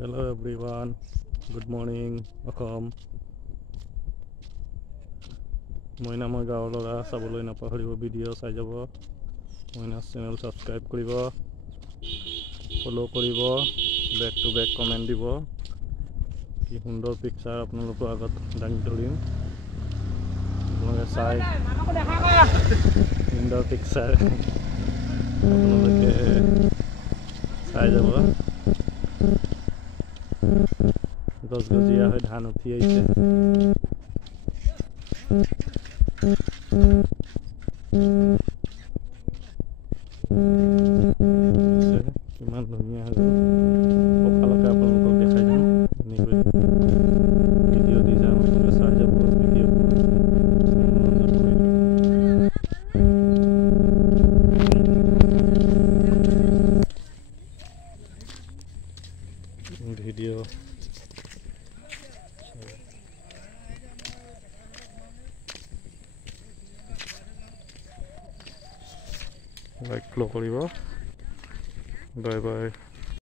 Hello everyone, good morning. Welcome. মইনামৰ গাঁৱৰ ল'ৰা চাবলৈ নাপাহৰিব, ভিডিঅ' চাই যাব। মইনাছ চেনেল ছাবস্ক্ৰাইব কৰিব, ফ'ল' কৰিব, বেক টু বেক কমেণ্ট দিব। কি সুন্দৰ পিকচাৰ আপোনালোকৰ আগত দাঙি ধৰিম, আপোনালোকে চাই। সুন্দৰ পিকচাৰ আপোনালোকে চাই যাব। গছগছীয়া হৈ ধান উঠি আহিছে। কিমান ধুনীয়া হৈ গ'ল, পকালকে আপোনালোকক দেখাই যাম। এনেকৈ ভিডিঅ' দি যাম, আপোনালোকে চাই যাব ভিডিঅ'বোৰ। ভিডিঅ' লাইক ফ'ল' কৰিব। Bye bye.